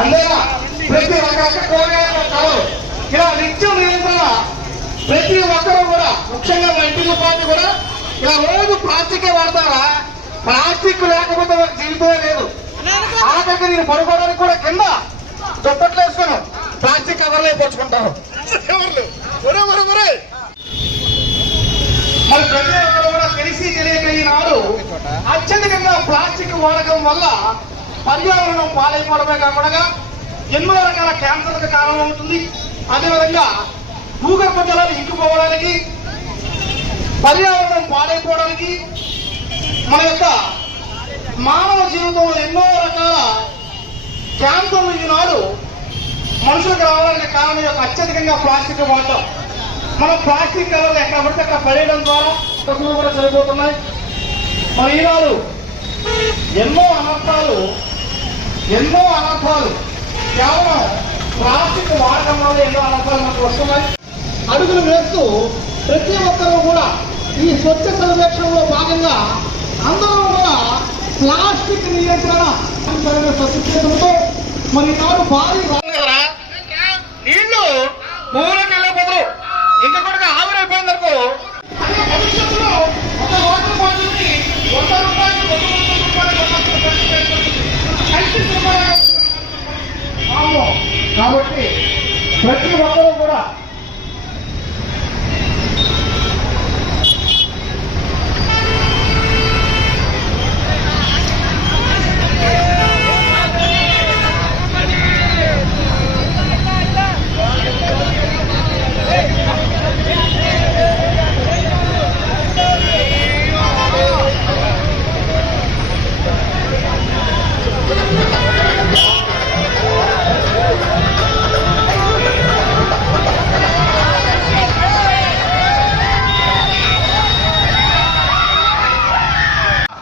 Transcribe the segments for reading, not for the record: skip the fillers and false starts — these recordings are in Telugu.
అంతేనా ప్రతి ఒక్క కూరగాయలు కలరు ఇలా నిత్యం నిరంతరం ప్రతి ఒక్కరూ కూడా ముఖ్యంగా మా ఇంటికి పాటు కూడా ఇలా రోజు ప్లాస్టిక్ వాడతారా? ప్లాస్టిక్ లేకపోతే వాళ్ళ జీవితమే లేదు. ఆఖరికి నేను పడుకోవడానికి కూడా కింద దుప్పట్లు వేసుకున్నాను, ప్లాస్టిక్ కవర్లే పోర్చుకుంటాను. మరి ప్రతి ఒక్కరు కూడా తెలిసి తెలియక ఈనాడు అత్యధికంగా ప్లాస్టిక్ వాడకం వల్ల పర్యావరణం పాలైపోవడమే కాకుండా ఎన్నో రకాల క్యాన్సర్లకు కారణమవుతుంది. అదేవిధంగా భూగర్భ జలాలు ఇంకిపోవడానికి, పర్యావరణం పాడైపోవడానికి, మన యొక్క మానవ జీవితంలో ఎన్నో రకాల క్యాన్సర్లు ఈనాడు మనుషులకు రావడానికి కారణం యొక్క అత్యధికంగా ప్లాస్టిక్ వాడటం. మనం ప్లాస్టిక్ కవర్లు ఎక్కడ పడితే అక్కడ పడేయడం ద్వారా పశువులు కూడా చనిపోతున్నాయి. మరి ఈనాడు ఎన్నో అనర్థాలు కేవలం ప్లాస్టిక్ వాడటం వల్ల ఎన్నో అనర్థాలు మనకు వస్తున్నాయి. అడుగులు వేస్తూ ప్రతి ఒక్కరూ కూడా ఈ స్వచ్ఛ సర్వేక్షణలో భాగంగా అందరూ కూడా ప్లాస్టిక్ నియంత్రణ స్వచ్ఛతో మరి నాడు భారీ నీళ్లు పూలకి వెళ్ళకపోతే ఇంకా కూడా ఆవిరైపోయిందనుకో భవిష్యత్తులో ఒక వాటర్ బాటిల్కి ₹100 కాబట్టి ప్రతి ఒక్కరూ కూడా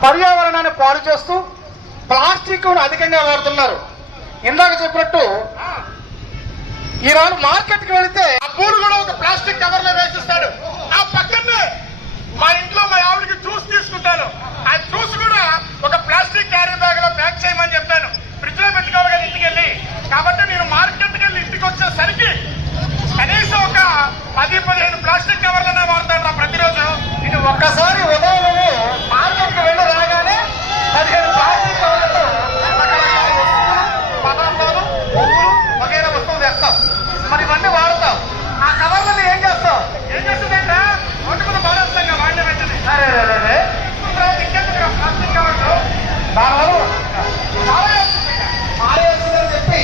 పర్యావరణాన్ని పాడు చేస్తూ ప్లాస్టిక్ అధికంగా వాడుతున్నారు. ఇందాక చెప్పినట్టు ఈరోజు మార్కెట్కి వెళితే ఆ పూలు కూడా ఒక ప్లాస్టిక్ కవర్ లో వేసిస్తాడు. ఆ పక్కనే మా ఇంట్లో మా ఆవిడకి జ్యూస్ తీసుకుంటాను, ఆ జ్యూస్ కూడా ఒక ప్లాస్టిక్ క్యారీ బ్యాగ్ లో ప్యాక్ చేయమని చెప్తాను. ఫ్రిడ్జ్ లో పెట్టుకోవాలి కదా ఇంటికి వెళ్ళి. కాబట్టి నేను మార్కెట్కి వెళ్ళి ఇంటికి వచ్చేసరికి కనీసం ఒక 10-15 ప్లాస్టిక్ కవర్లనే వాడతాను ప్రతిరోజు. ఇది ఒక్కసారి ఉదయం మార్కెట్కి వెళ్ళి రాగానే 15 ప్లాస్టిక్ కవర్లతో రకరకాల పదార్థాలు, పువ్వులు వగైరా వస్తువులు తెస్తాం. మరి ఇవన్నీ వాడతాం. ఆ కవర్లను ఏం చేస్తుందంటే ఒట్టుకుని బాధేస్తాం కదా వాడిన వెంటనే. ఇంకెందుకు ప్లాస్టిక్ కవర్లు దానివల్ల మారేస్తుందని చెప్పి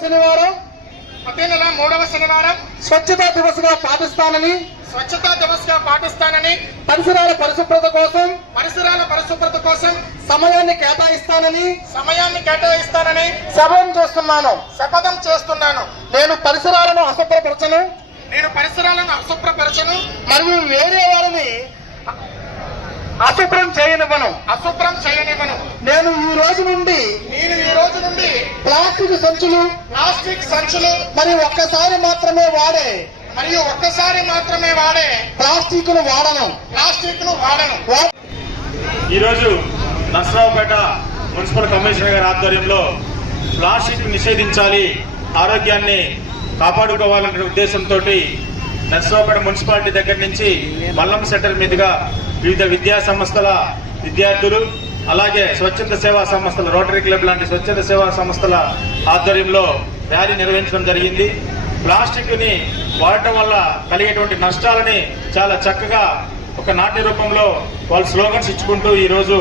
శనివారం ప్రతి నెల 3వ శనివారం స్వచ్ఛతా దివస్ గా పాటిస్తానని పరిసరాల పరిశుభ్రత కోసం సమయాన్ని కేటాయిస్తానని శపథం చేస్తున్నాను. నేను పరిసరాలను అశుభ్రపరచను మరియు వేరే వారిని అశుభ్రం చేయనివ్వను. నేను ఈ రోజు నుండి ప్లాస్టిక్ సంచులు మరియు ఒక్కసారి మాత్రమే వాడే ప్లాస్టిక్ ను వాడను. ఈరోజు నర్సరావుపేట మున్సిపల్ కమిషనర్ గారి ఆధ్వర్యంలో ప్లాస్టిక్ నిషేధించాలి, ఆరోగ్యాన్ని కాపాడుకోవాలనే ఉద్దేశంతో నర్సరావుపేట మున్సిపాలిటీ దగ్గర నుంచి మల్లం సెంటర్ మీదుగా వివిధ విద్యా సంస్థల విద్యార్థులు, అలాగే స్వచ్ఛంద సేవా సంస్థల, రోటరీ క్లబ్ లాంటి స్వచ్ఛంద సేవా సంస్థల ఆధ్వర్యంలో ర్యాలీ నిర్వహించడం జరిగింది. ప్లాస్టిక్ ని వాడటం వల్ల కలిగేటువంటి నష్టాలని చాలా చక్కగా ఒక నాట్య రూపంలో వాళ్ళు స్లోగన్స్ ఇచ్చుకుంటూ ఈరోజు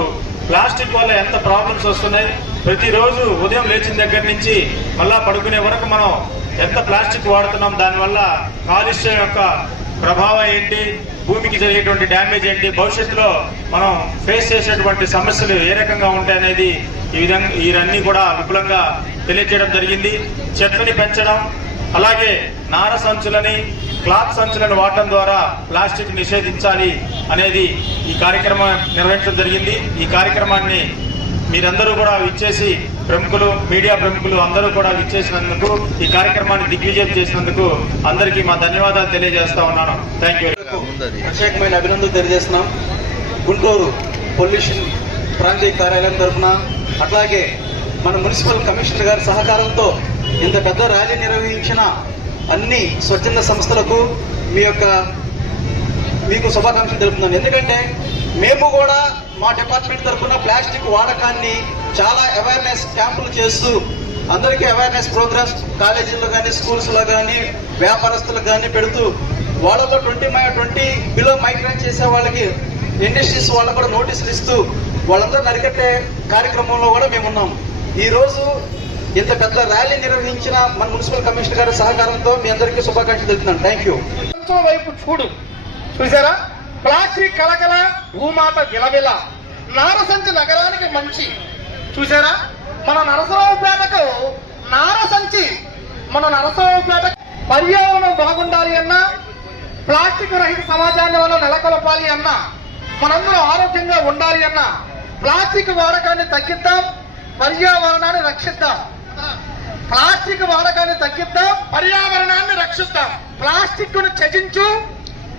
ప్లాస్టిక్ వల్ల ఎంత ప్రాబ్లమ్స్ వస్తున్నాయి, ప్రతిరోజు ఉదయం లేచిన దగ్గర నుంచి మళ్ళా పడుకునే వరకు మనం ఎంత ప్లాస్టిక్ వాడుతున్నాం, దానివల్ల కాలుష్యం యొక్క ప్రభావం ఏంటి, భూమికి జరిగేటువంటి డ్యామేజ్ ఏంటి, భవిష్యత్తులో మనం ఫేస్ చేసేటువంటి సమస్యలు ఏ రకంగా ఉంటాయనేది ఇవన్నీ కూడా విపులంగా తెలియజేయడం జరిగింది. చెట్లని పెంచడం, అలాగే నార సంచులని, క్లాత్ సంచులను వాడటం ద్వారా ప్లాస్టిక్ నిషేధించాలి అనేది ఈ కార్యక్రమం నిర్వహించడం జరిగింది. ఈ కార్యక్రమాన్ని మీరందరూ కూడా విచ్చేసి, ప్రముఖులు, మీడియా ప్రముఖులు అందరూ కూడా విచ్చేసినందుకు, ఈ కార్యక్రమాన్ని దిగ్విజయం చేసినందుకు అందరికీ మా ధన్యవాదాలు తెలియజేస్తా ఉన్నాను. Thank you. గారికి ప్రత్యేకమైన అభినందనలు తెలియజేస్తున్నాం. గుంటూరు పొల్యూషన్ ప్రాంతీయ కార్యాలయం తరఫున, అట్లాగే మన మున్సిపల్ కమిషనర్ గారి సహకారంతో ఇంత పెద్ద ర్యాలీ నిర్వహించిన అన్ని స్వచ్ఛంద సంస్థలకు మీకు శుభాకాంక్షలు తెలుపుతున్నాను. ఎందుకంటే మేము కూడా మా డిపార్ట్మెంట్ తరఫున ప్లాస్టిక్ వాడకాన్ని చాలా అవేర్నెస్ క్యాంపులు చేస్తూ అందరికీ అవేర్నెస్ ప్రోగ్రామ్స్ కాలేజీల్లో కానీ స్కూల్స్లో కానీ వ్యాపారస్తులకు కానీ పెడుతూ వాళ్ళతో 20 బిలో మైగ్రేట్ చేసే వాళ్ళకి ఇండస్ట్రీస్ వాళ్ళకు కూడా నోటీసులు ఇస్తూ వాళ్ళందరూ నరికట్టే కార్యక్రమంలో కూడా మేమున్నాం. ఈరోజు ఇంత పెద్ద ర్యాలీ నిర్వహించిన మన మున్సిపల్ కమిషనర్ గారి సహకారంతో మీ అందరికీ శుభాకాంక్షలు తెలుపుతున్నాను. Thank you. వైపు చూసారా, ప్లాస్టిక్ కలకల, భూమాత విలవిల, నారసంచి నగరానికి మంచి. చూసారా, మన నరసరావుపేటకు పర్యావరణం బాగుండాలి అన్నా, ప్లాస్టిక్ రహిత సమాజాన్ని వల్ల నెలకొల్పాలి అన్నా, మనందరూ ఆరోగ్యంగా ఉండాలి అన్నా ప్లాస్టిక్ వాడకాన్ని తగ్గిద్దాం, పర్యావరణాన్ని రక్షిద్దాం. ప్లాస్టిక్ వాడకాన్ని తగ్గిద్దాం, పర్యావరణాన్ని రక్షిద్దాం. ప్లాస్టిక్ ను త్యజించు,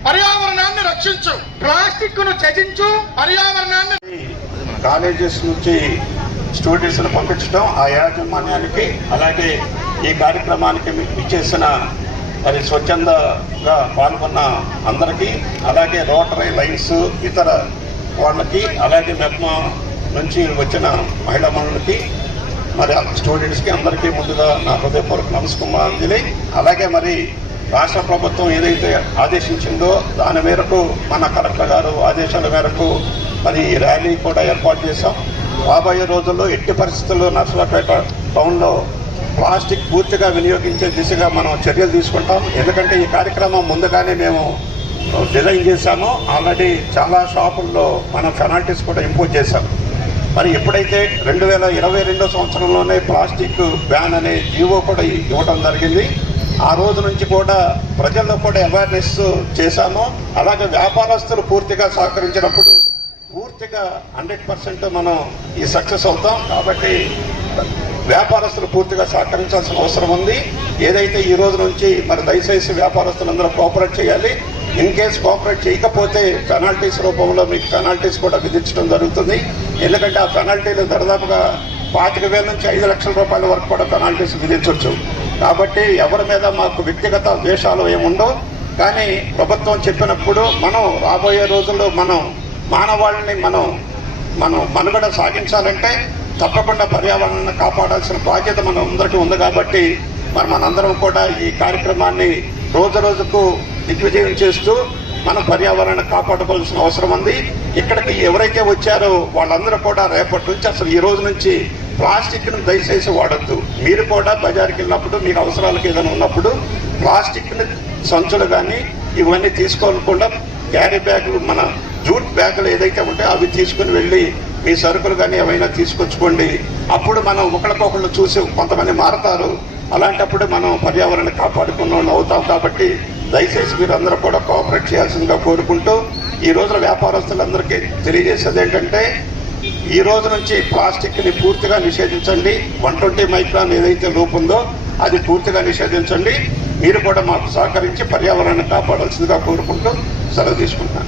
పర్యావరణాన్ని రక్షించు. ప్లాస్టిక్ ను త్యజించు, పర్యావరణాన్ని. కాలేజెస్ నుంచి స్టూడెంట్స్ ను పంపించడం ఆ యాజమాన్యానికి, అలాగే ఈ కార్యక్రమానికి ఇచ్చేసిన మరి స్వచ్ఛందగా పాల్గొన్న అందరికీ, అలాగే రోటరీ లైన్స్ ఇతర వాళ్ళకి, అలాగే మెప్మా నుంచి వచ్చిన మహిళా మనులకి, మరి స్టూడెంట్స్కి అందరికీ ముందుగా నా హృదయపూర్వక నమస్కారాంజలి. అలాగే మరి రాష్ట్ర ప్రభుత్వం ఏదైతే ఆదేశించిందో దాని మేరకు మన కలెక్టర్ గారు ఆదేశాల మేరకు మరి ఈ ర్యాలీ కూడా ఏర్పాటు చేశాం. రాబోయే రోజుల్లో ఎట్టి పరిస్థితుల్లో నర్సరావుపేట టౌన్లో ప్లాస్టిక్ పూర్తిగా వినియోగించే దిశగా మనం చర్యలు తీసుకుంటాం. ఎందుకంటే ఈ కార్యక్రమం ముందుగానే మేము డిజైన్ చేశాము. ఆల్రెడీ చాలా షాపుల్లో మనం పెనాల్టీస్ కూడా ఇంపోజ్ చేశాం. మరి ఎప్పుడైతే 2022 సంవత్సరంలోనే ప్లాస్టిక్ బ్యాన్ అనే జీవో కూడా ఇవ్వడం జరిగింది, ఆ రోజు నుంచి కూడా ప్రజల్లో కూడా అవేర్నెస్ చేశాము. అలాగే వ్యాపారస్తులు పూర్తిగా సహకరించినప్పుడు పూర్తిగా 100% మనం ఈ సక్సెస్ అవుతాం. కాబట్టి వ్యాపారస్తులు పూర్తిగా సహకరించాల్సిన అవసరం ఉంది. ఏదైతే ఈ రోజు నుంచి మరి దయచేసి వ్యాపారస్తులందరూ కోఆపరేట్ చేయాలి. ఇన్ కేసు కోఆపరేట్ చేయకపోతే పెనాల్టీస్ రూపంలో మీకు పెనాల్టీస్ కూడా విధించడం జరుగుతుంది. ఎందుకంటే ఆ పెనాల్టీలు దాదాపుగా 25,000 నుంచి 5 లక్షల రూపాయల వరకు కూడా పెనాల్టీస్ విధించవచ్చు. కాబట్టి ఎవరి మీద మాకు వ్యక్తిగత ద్వేషాలు ఏముండవు. కానీ ప్రభుత్వం చెప్పినప్పుడు మనం రాబోయే రోజుల్లో మనం మానవాళిని మనం మనుగడ సాగించాలంటే తప్పకుండా పర్యావరణాన్ని కాపాడాల్సిన బాధ్యత మన అందరికీ ఉంది. కాబట్టి మరి మనందరం కూడా ఈ కార్యక్రమాన్ని రోజు రోజుకు దిగ్విజయం చేస్తూ మనం పర్యావరణాన్ని కాపాడుకోవాల్సిన అవసరం ఉంది. ఇక్కడికి ఎవరైతే వచ్చారో వాళ్ళందరూ కూడా రేపటి నుంచి అసలు ఈ రోజు నుంచి ప్లాస్టిక్ను దయచేసి వాడద్దు. మీరు కూడా బజార్కి వెళ్ళినప్పుడు మీకు అవసరాలకు ఏదైనా ఉన్నప్పుడు ప్లాస్టిక్ని సంచులు కానీ ఇవన్నీ తీసుకోకుండా క్యారీ బ్యాగులు, మన జూట్ బ్యాగులు ఏదైతే ఉంటాయో అవి తీసుకుని వెళ్ళి మీ సరుకులు కానీ ఏమైనా తీసుకొచ్చుకోండి. అప్పుడు మనం ఒకరికొకళ్ళు చూసి కొంతమంది మారతారు. అలాంటప్పుడు మనం పర్యావరణాన్ని కాపాడుకున్న వాళ్ళు అవుతాం. కాబట్టి దయచేసి మీరు అందరూ కూడా కోఆపరేట్ చేయాల్సిందిగా కోరుకుంటూ ఈ రోజున వ్యాపారస్తులందరికీ తెలియజేసేది ఏంటంటే, ఈ రోజు నుంచి ప్లాస్టిక్ని పూర్తిగా నిషేధించండి. 120 మైక్రాన్ ఏదైతే లోపు ఉందో అది పూర్తిగా నిషేధించండి. మీరు కూడా మాకు సహకరించి పర్యావరణాన్ని కాపాడాల్సిందిగా కోరుకుంటూ సెలవు తీసుకుంటున్నాను.